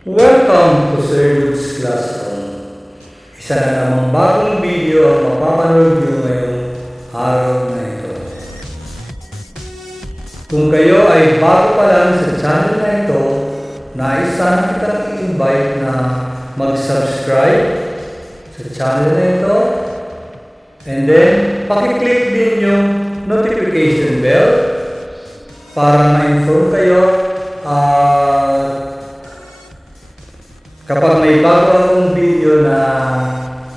Welcome to Sir Luke's Classroom. Isa na namang bagong video ang mapapanood nyo ngayong araw na ito. Kung kayo ay bago pa lang sa channel na ito, nais sana kitang i-invite na mag-subscribe sa channel na ito, and then pakiclick din yung notification bell para ma-inform kayo kapag may bago akong video na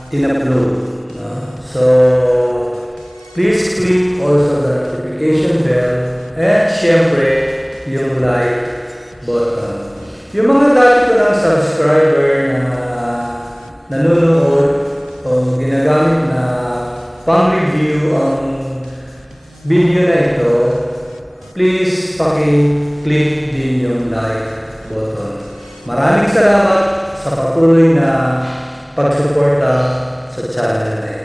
in-upload. So, please click also the notification bell and syempre yung like button. Yung mga dati ko ng subscriber na nanonood o ginagamit na pang-review ang video na ito, please paki-click din yung like button. Maraming salamat sa patuloy na pagsuporta sa channel na ito.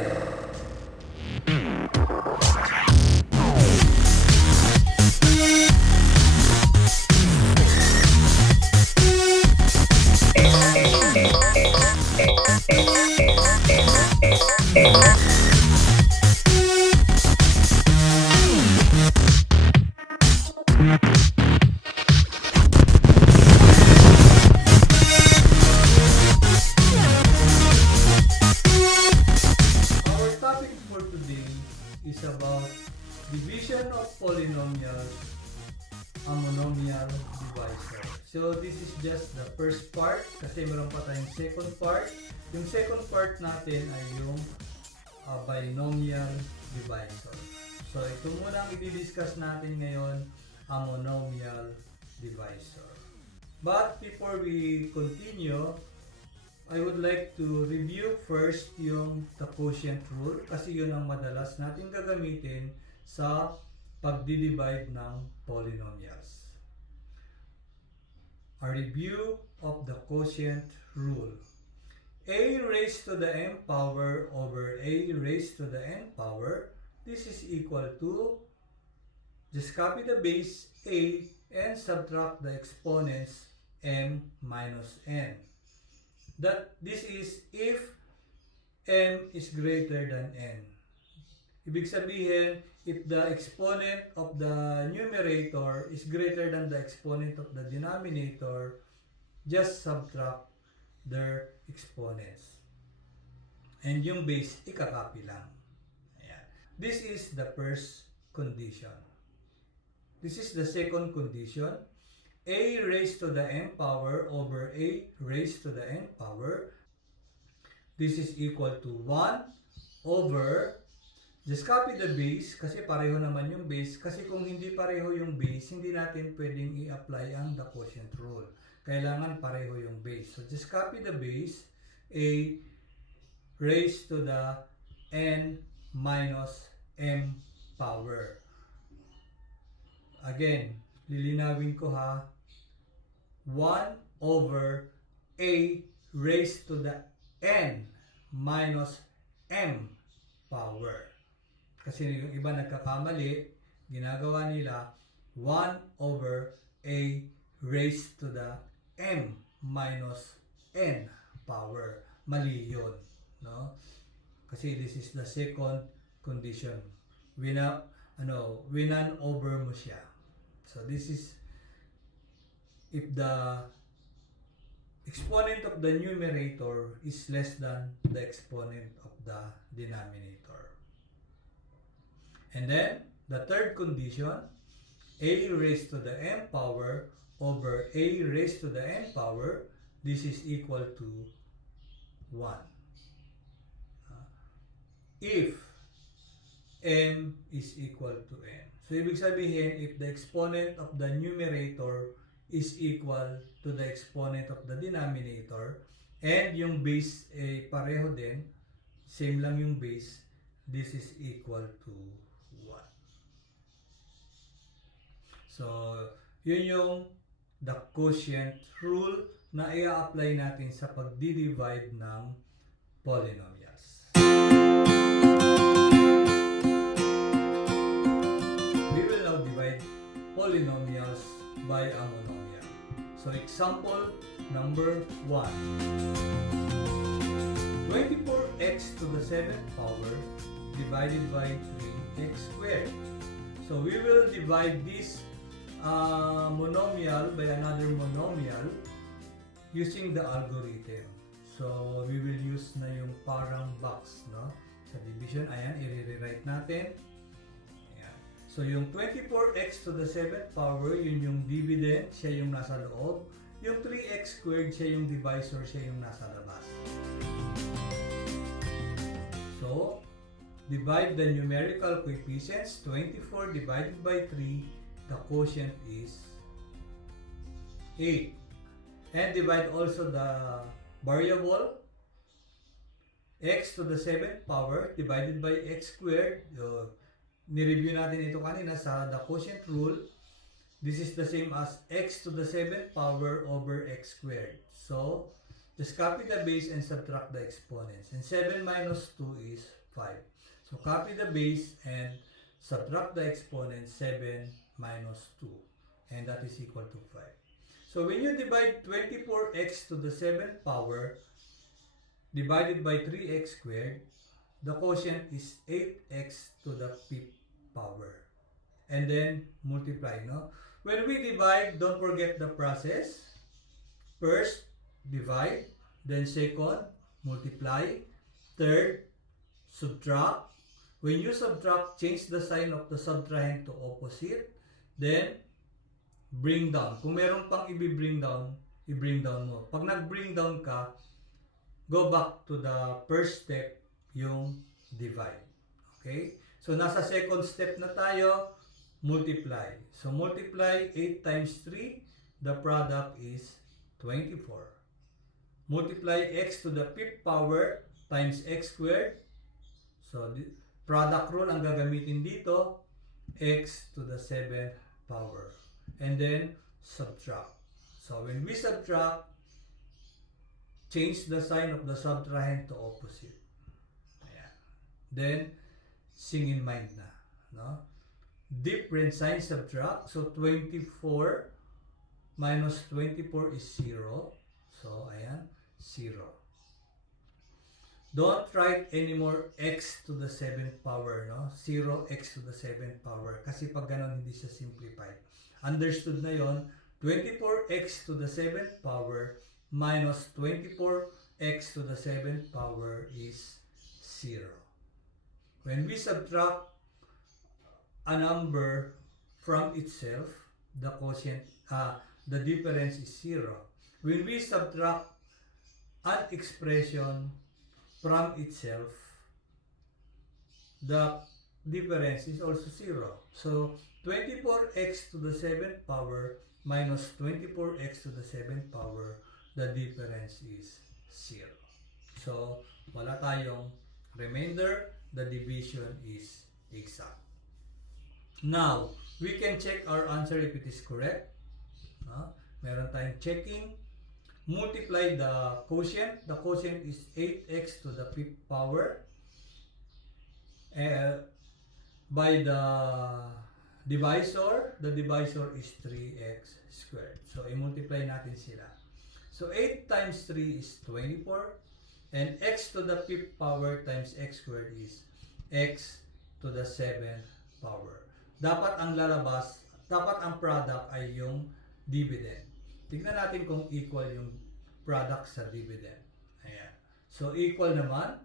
Is about division of polynomials, a monomial divisor. So this is just the first part kasi meron pa tayong second part. Yung second part natin ay yung binomial divisor. So ito muna ang i-discuss natin ngayon, a monomial divisor. But before we continue, I would like to review first yung the quotient rule kasi yun ang madalas natin gagamitin sa pagdi-divide ng polynomials. A review of the quotient rule. A raised to the m power over a raised to the n power, this is equal to, just copy the base a and subtract the exponents m minus n. That this is if m is greater than n. Ibig sabihin, if the exponent of the numerator is greater than the exponent of the denominator, just subtract their exponents. And yung base, ikakopy lang. Ayan. This is the first condition. This is the second condition. A raised to the m power over a raised to the n power. This is equal to 1 over, just copy the base kasi pareho naman yung base. Kasi kung hindi pareho yung base, hindi natin pwedeng i-apply ang the quotient rule. Kailangan pareho yung base. So just copy the base, a raised to the n minus m power. Again, lilinawin ko ha. 1 over a raised to the n minus m power. Kasi yung iba nagkakamali, ginagawa nila 1 over a raised to the m minus n power. Mali yun, no? Kasi this is the second condition. Winan over mo siya. So this is if the exponent of the numerator is less than the exponent of the denominator. And then, the third condition, a raised to the m power over a raised to the n power, this is equal to 1. If m is equal to n. So, ibig sabihin, if the exponent of the numerator is equal to the exponent of the denominator and yung base pareho din, same lang yung base, this is equal to 1. So, yun yung the quotient rule na i-apply natin sa pagdi-divide ng polynomials. We will now divide polynomials by a monomial. So example number 1. 24x to the 7th power divided by 3x squared. So we will divide this monomial by another monomial using the algorithm. So we will use na yung parang box, no? Sa division, ayan, i-rewrite natin. Ayan. So yung 24x to the 7th power, yun yung dividend, siya yung nasa loob. Yung 3x squared, siya yung divisor, siya yung nasa labas. So, divide the numerical coefficients. 24 divided by 3, the quotient is 8. And divide also the variable x to the 7th power divided by x squared. Ni-review natin ito kanina sa the quotient rule. This is the same as x to the 7th power over x squared. So, just copy the base and subtract the exponents. And 7 minus 2 is 5. So, copy the base and subtract the exponent 7 minus 2. And that is equal to 5. So, when you divide 24x to the 7th power divided by 3x squared, the quotient is 8x to the 5th power. And then, multiply, no? When we divide, don't forget the process. First, divide. Then second, multiply. Third, subtract. When you subtract, change the sign of the subtrahend to opposite. Then, bring down. Kung meron pang i-bring down, i-bring down mo. Pag nag-bring down ka, go back to the first step, yung divide. Okay? So, nasa second step na tayo, multiply. So, multiply 8 times 3, the product is 24. Multiply x to the 5th power times x squared. So, product rule ang gagamitin dito, x to the 7th power. And then, subtract. So, when we subtract, change the sign of the subtrahend to opposite. Ayan. Then, sing in mind na. No? Different sign subtract. So, 24 minus 24 is 0. So, ayan, 0. Don't write anymore x to the 7th power, no? 0x to the 7th power. Kasi pag ganon, hindi siya simplified. Understood na yon. 24x to the 7th power minus 24x to the 7th power is 0. When we subtract a number from itself, the quotient, the difference is 0. When we subtract an expression from itself, the difference is also 0. So, 24x to the 7th power minus 24x to the 7th power, the difference is 0. So, wala tayong remainder, the division is exact. Now, we can check our answer if it is correct. Meron tayong checking. Multiply the quotient. The quotient is 8x to the 5th power. By the divisor is 3x squared. So, i-multiply natin sila. So, 8 times 3 is 24. And x to the 5th power times x squared is x to the 7th power. Dapat ang lalabas, dapat ang product ay yung dividend. Tingnan natin kung equal yung product sa dividend. Ayan. So, equal naman.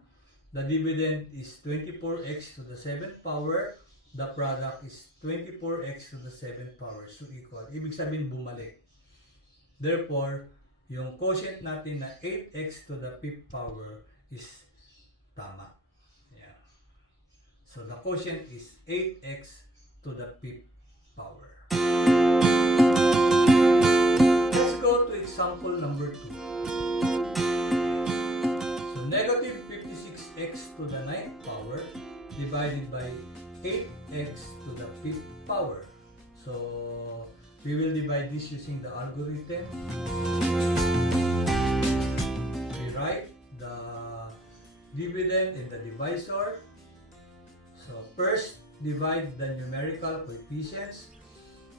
The dividend is 24x to the 7th power. The product is 24x to the 7th power. So, equal. Ibig sabihin, bumalik. Therefore, yung quotient natin na 8x to the 5th power is tama. Ayan. So, the quotient is 8x to the 5th power. Let's go to example number 2. So, negative 56x to the 9th power divided by 8x to the 5th power. So, we will divide this using the algorithm. We write the dividend in the divisor. So, first, divide the numerical coefficients.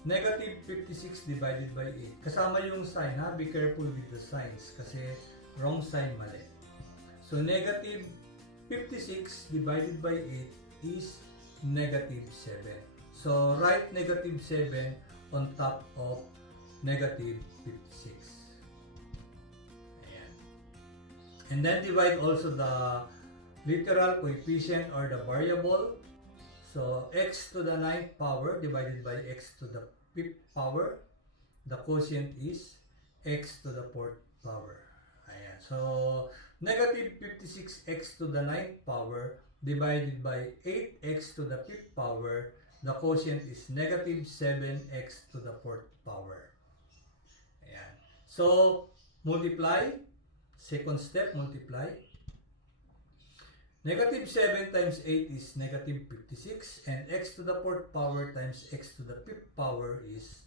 negative 56 divided by 8. Kasama yung sign, ha? Be careful with the signs kasi wrong sign mali. So, negative 56 divided by 8 is negative 7. So, write negative 7 on top of negative 56. Ayan. And then divide also the literal coefficient or the variable. So, x to the 9th power divided by x to the 5th power. The quotient is x to the 4th power. Ayan. So, negative 56x to the 9th power divided by 8x to the 5th power. The quotient is negative 7x to the 4th power. Ayan. So, multiply. Second step, multiply. Negative 7 times 8 is negative 56, and x to the 4th power times x to the 5th power is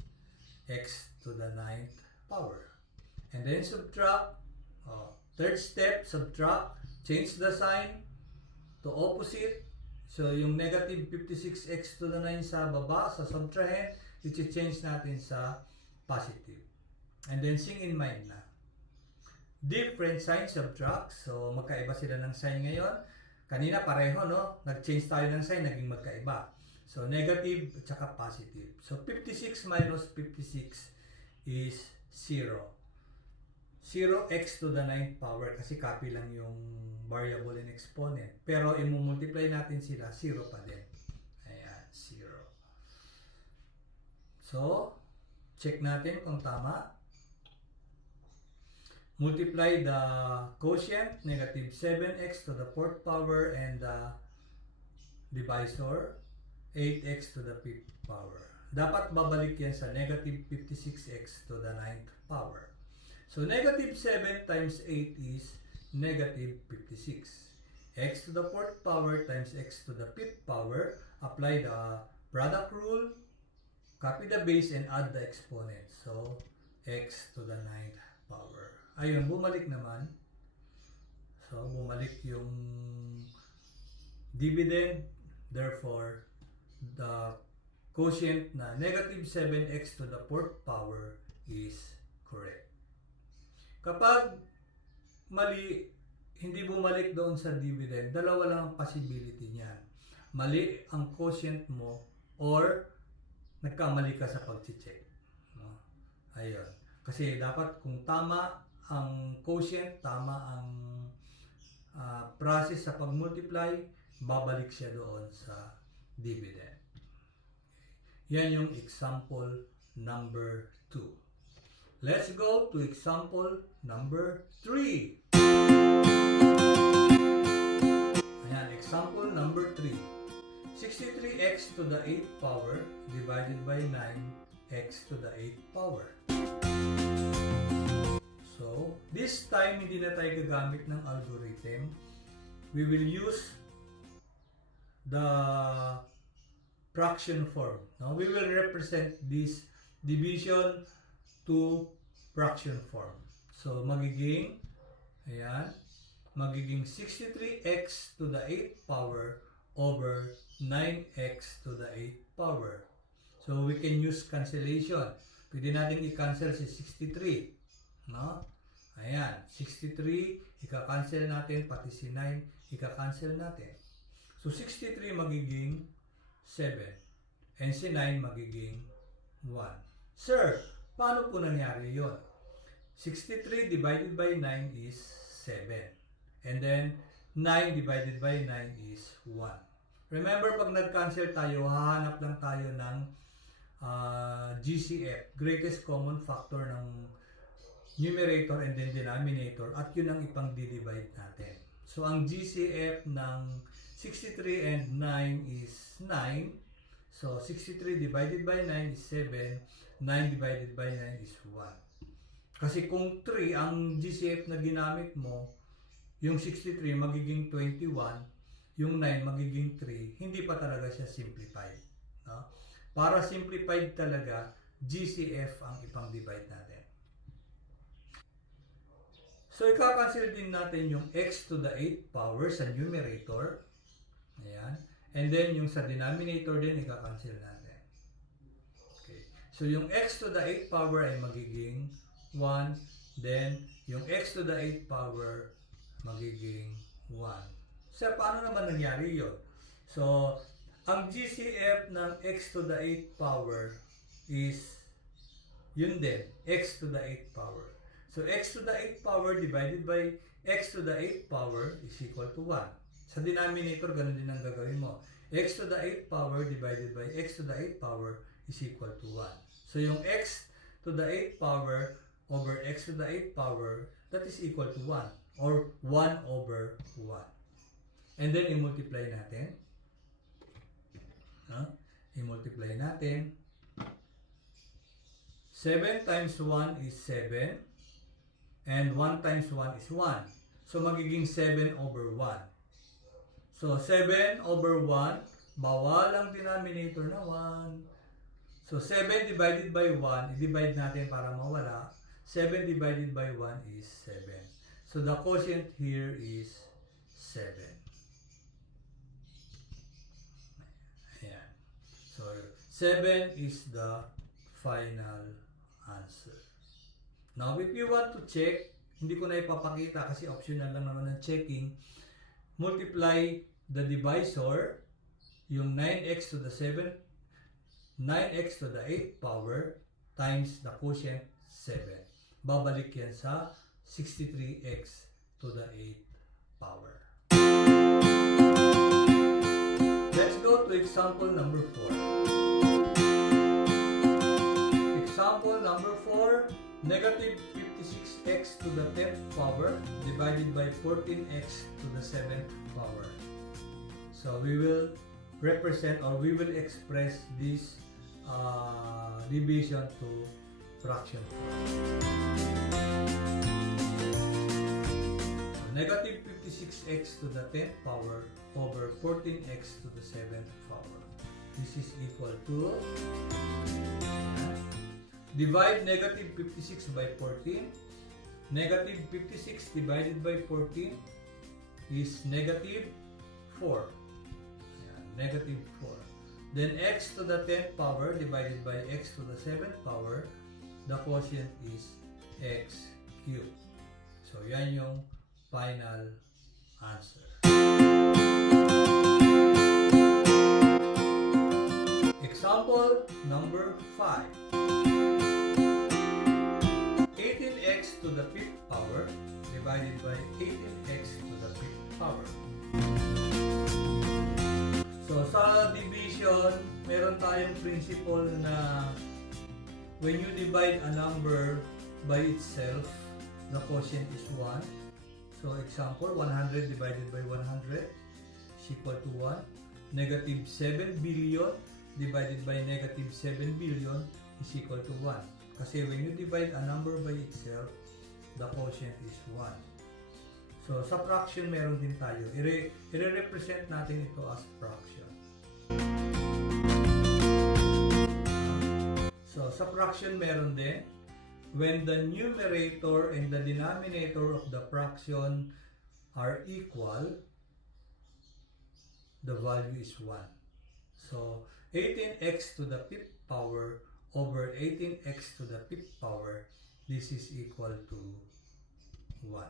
x to the 9th power. And then subtract. Third step, subtract. Change the sign to opposite. So, yung negative 56x to the 9 sa baba, sa subtrahend, i-change natin sa positive. And then, sing in mind na. Different sign, subtract. So, magkaiba sila ng sign ngayon. Kanina pareho, no? Nag-change tayo ng sign, naging magkaiba. So, negative at saka positive. So, 56 minus 56 is 0. 0x to the 9th power kasi copy lang yung variable and exponent. Pero, i-multiply natin sila, 0 pa din. Ayan, 0. So, check natin kung tama. Multiply the quotient, negative 7x to the 4th power, and the divisor, 8x to the 5th power. Dapat babalik yan sa negative 56x to the 9th power. So, negative 7 times 8 is negative 56. X to the 4th power times x to the 5th power. Apply the product rule, copy the base, and add the exponent. So, x to the 9th power. Ayun, bumalik naman. So, bumalik yung dividend. Therefore, the quotient na negative 7x to the 4th power is correct. Kapag mali, hindi bumalik doon sa dividend, dalawa lang ang possibility niyan. Mali ang quotient mo or nagkamali ka sa pag-check. No? Ayun. Kasi dapat kung tama ang quotient, tama ang process sa pag-multiply, babalik siya doon sa dividend. Yan yung example number 2. Let's go to example number 3. Ayan, example number 3. 63x to the 8th power divided by 9x to the 8th power. So, this time, hindi na tayo gagamit ng algorithm. We will use the fraction form. Now, we will represent this division to fraction form. So, magiging 63x to the 8th power over 9x to the 8th power. So, we can use cancellation. Pwede natin i-cancel si 63. No? Ayan, 63, ika-cancel natin, pati si 9, ika-cancel natin. So, 63 magiging 7. And si 9 magiging 1. Sir, paano po nangyari yun? 63 divided by 9 is 7. And then, 9 divided by 9 is 1. Remember, pag nag-cancel tayo, hahanap lang tayo ng GCF, greatest common factor ng numerator and then denominator, at yun ang ipang-divide natin. So, ang GCF ng 63 and 9 is 9. So, 63 divided by 9 is 7. 9 divided by 9 is 1. Kasi kung 3 ang GCF na ginamit mo, yung 63 magiging 21, yung 9 magiging 3, hindi pa talaga siya simplified. No? Para simplified talaga, GCF ang ipang-divide natin. So, ika-cancel din natin yung x to the 8th power sa numerator. Ayan. And then, yung sa denominator din, ika-cancel natin. Okay. So, yung x to the 8th power ay magiging 1. Then, yung x to the 8th power magiging 1. So, paano naman nangyari yun? So, ang GCF ng x to the 8th power is yun din, x to the 8th power. So, x to the 8th power divided by x to the 8th power is equal to 1. Sa denominator, ganun din ang gagawin mo. X to the 8th power divided by x to the 8th power is equal to 1. So, yung x to the 8th power over x to the 8th power, that is equal to 1. Or 1 over 1. And then, i-multiply natin. I-multiply natin. 7 times 1 is 7. And 1 times 1 is 1. So, magiging 7 over 1. So, 7 over 1, bawal ang denominator na 1. So, 7 divided by 1, i-divide natin para mawala. 7 divided by 1 is 7. So, the quotient here is 7. Ayan. So, 7 is the final answer. Now, if you want to check, hindi ko na ipapakita kasi optional lang naman ng checking. Multiply the divisor, yung 9x to the 7th, 9x to the 8th power times the quotient 7. Babalik yan sa 63x to the 8th power. Let's go to example number 4. Example number 4, negative 56x to the 10th power divided by 14x to the 7th power. So we will represent or we will express this division to fraction form. So negative 56x to the 10th power over 14x to the 7th power. This is equal to, divide negative 56 by 14. Negative 56 divided by 14 is negative 4. Negative 4. Then x to the 10th power divided by x to the 7th power, the quotient is x cubed. So, yan yung final answer. Example number 5. 18x to the 5th power divided by 18x to the 5th power. So, sa division, meron tayong principle na when you divide a number by itself, the quotient is 1. So, example, 100 divided by 100 is equal to 1. Negative 7 billion divided by negative 7 billion is equal to 1. Kasi when you divide a number by itself, the quotient is 1. So, sa fraction meron din tayo. I-represent natin ito as fraction. So, sa fraction meron din, when the numerator and the denominator of the fraction are equal, the value is 1. So, 18x to the 5th power over 18x to the 5th power, this is equal to 1.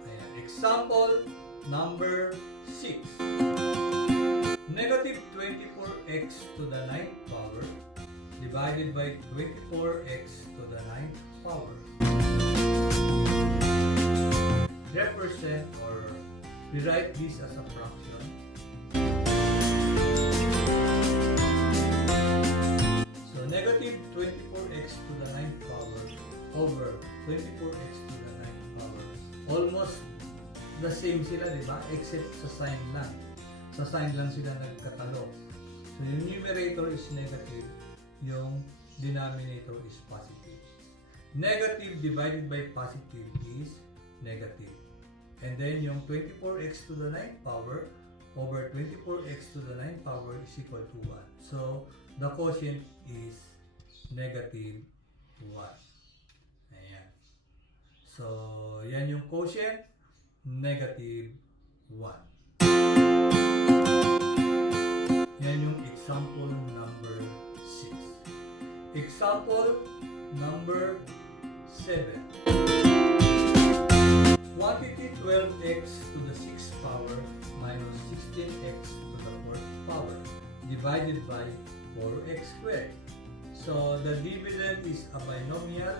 Ayan. Example number 6. Negative 24x to the 9th power divided by 24x to the 9th power. Represent or rewrite this as a fraction. So negative 24x to the 9th power over 24x to the 9th power. Almost the same sila, di ba? Except sa sign lang. Sa sign lang sila nagkatalo. So yung numerator is negative, yung denominator is positive. Negative divided by positive is negative. And then yung 24x to the 9th power over 24x to the 9th power is equal to 1. So, the quotient is negative 1. Ayan. So, yan yung quotient, negative 1. Yan yung example number 6. Example number 7. Quantity 12x to the 6th power minus 16x to the 4th power divided by 4x squared. So the dividend is a binomial,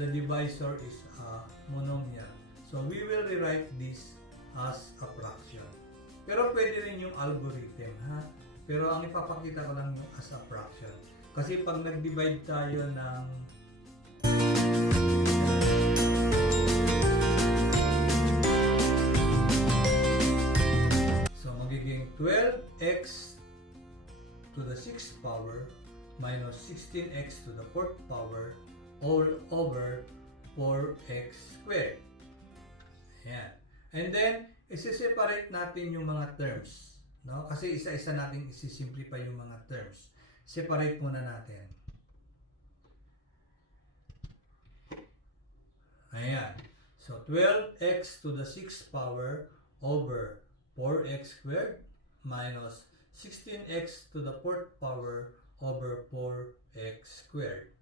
the divisor is a monomial. So we will rewrite this as a fraction. Pero pwede rin yung algorithm, ha? Pero ang ipapakita ko lang yung as a fraction. Kasi pag nag-divide tayo ng so magiging 12x to the 6th power minus 16x to the 4th power all over 4x squared. Ayan. And then, isi-separate natin yung mga terms. No? Kasi isa-isa natin isi-simplify yung mga terms. Separate muna natin. Ayan. So, 12x to the 6th power over 4x squared minus 16x to the 4th power over 4x squared.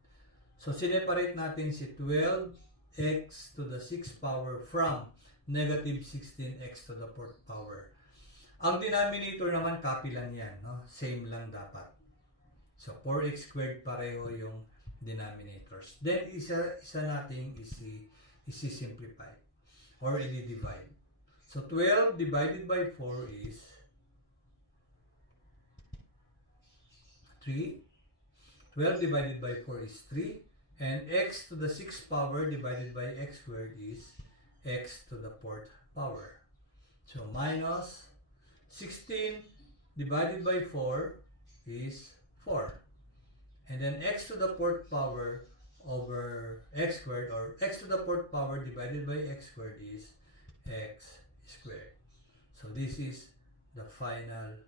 So, sineparate natin si 12x to the 6th power from negative 16x to the 4th power. Ang denominator naman, copy lang yan. No? Same lang dapat. So, 4x squared pareho yung denominators. Then, isa natin isi-simplify or i-divide. So, 12 divided by 4 is 3. 12 divided by 4 is 3. And x to the 6th power divided by x squared is x to the 4th power. So, minus 16 divided by 4 is 4. And then x to the 4th power over x squared, or x to the 4th power divided by x squared is x squared. So, this is the final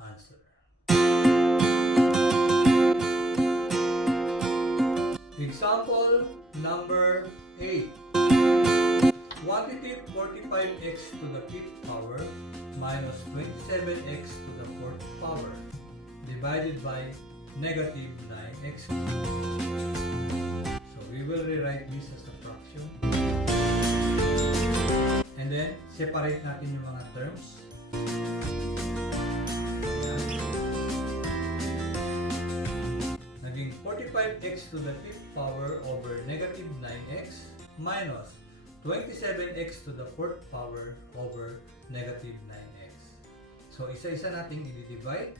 answer. Example number 8. Quantity 45x to the 5th power minus 27x to the 4th power divided by negative 9x. So we will rewrite this as a fraction. And then, separate natin yung mga terms. Naging 45x to the 5th power over negative 9x minus 27x to the 4th power over negative 9x. So, isa-isa nating i-divide.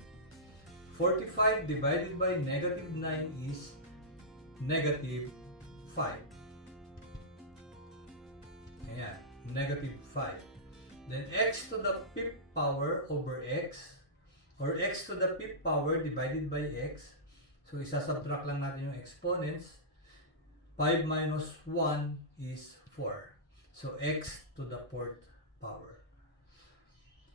45 divided by negative 9 is negative 5. Ayan, negative 5. Then, x to the 5th power over x, or x to the 5th power divided by x. So, isa-subtract lang natin yung exponents. 5 minus 1 is 4. So, x to the 4th power.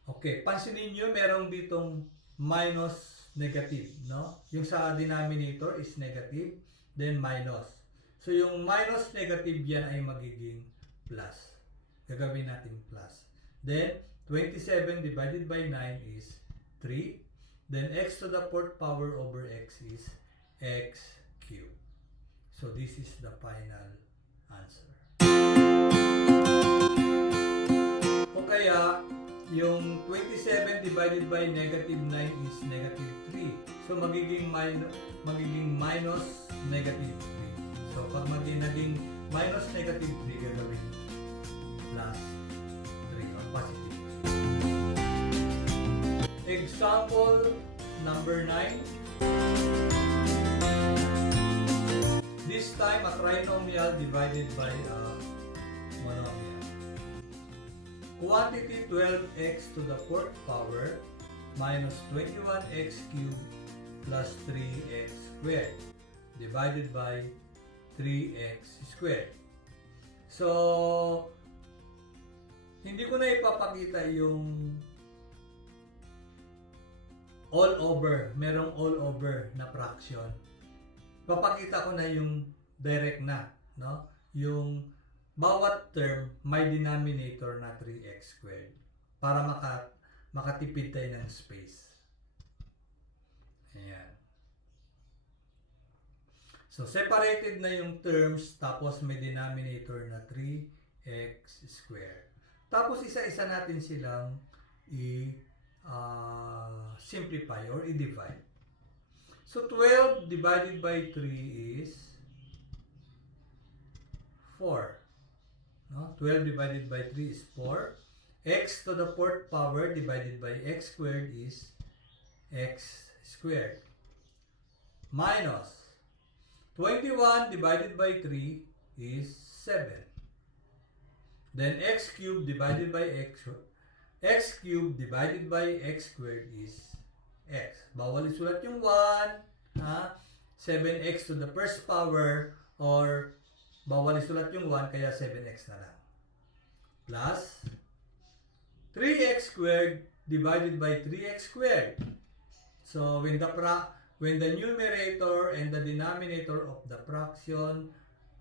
Okay, pansinin nyo, merong ditong minus negative, no? Yung sa denominator is negative, then minus. So, yung minus negative yan ay magiging plus. Gagawin natin plus. Then, 27 divided by 9 is 3. Then, x to the 4th power over x is x cubed. So, this is the final answer. O kaya, yung 27 divided by negative 9 is negative 3. So, magiging minus negative 3. So, pag naging minus negative 3, gagawin plus 3 or positive. Example number 9. This time, a trinomial divided by a monomial. Quantity 12x to the 4th power minus 21x cubed plus 3x squared divided by 3x squared. So, hindi ko na ipapakita yung all over. Merong all over na fraction. Papakita ko na yung direct na, no? Yung bawat term may denominator na 3x squared para makatipid tayo ng space. Ayan. So, separated na yung terms, tapos may denominator na 3x squared. Tapos, isa-isa natin silang simplify or i-divide. So, 12 divided by 3 is 4. No? 12 divided by 3 is 4. X to the 4th power divided by x squared is x squared. Minus 21 divided by 3 is 7. Then x cubed divided by x cubed divided by x squared is x. Bawal isulat yung 1, ha? 7x to the first power, or bawal isulat yung 1, kaya 7x na lang. Plus 3x squared divided by 3x squared. So when the numerator and the denominator of the fraction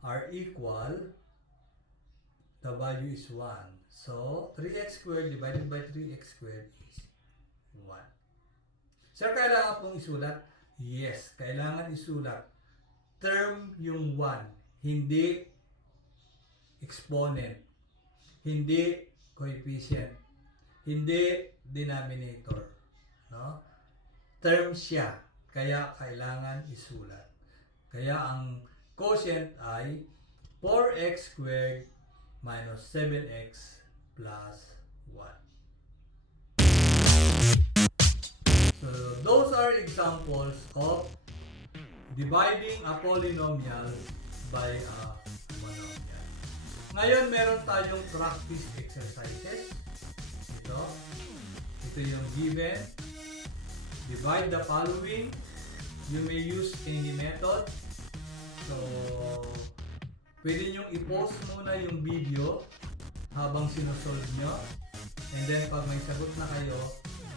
are equal, the value is 1. So 3x squared divided by 3x squared is 1. Sir, kailangan pong isulat? Yes, kailangan isulat. Term yung 1, hindi exponent, hindi coefficient, hindi denominator. No? Term siya, kaya kailangan isulat. Kaya ang quotient ay 4x squared minus 7x plus 1. So those are examples of dividing a polynomial by a monomial. Ngayon, meron tayong practice exercises. Ito yung given. Divide the following. You may use any method. So, pwede nyong i-pause muna yung video habang sinusolve nyo. And then, pag may sagot na kayo,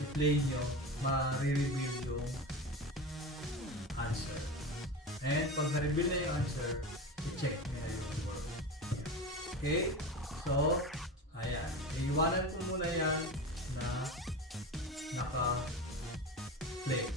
i-play nyo, ma-reveal yung answer. And pag na-reveal na yung answer, i-check nyo na yung word. Okay? So, ayan. Iiwanan ko muna yan na naka-play.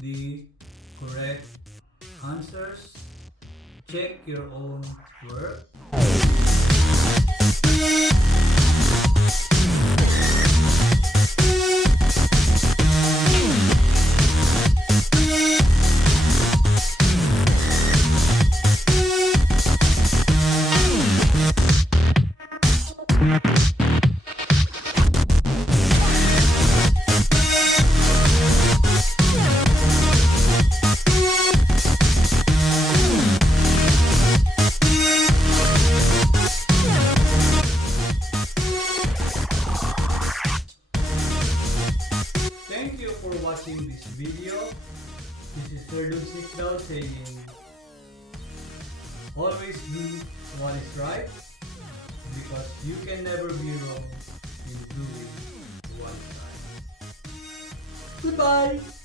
The correct answers. Check your own work. Thank you for watching this video. This is Sir Signal saying, always do what is right, because you can never be wrong in doing what is right. Goodbye!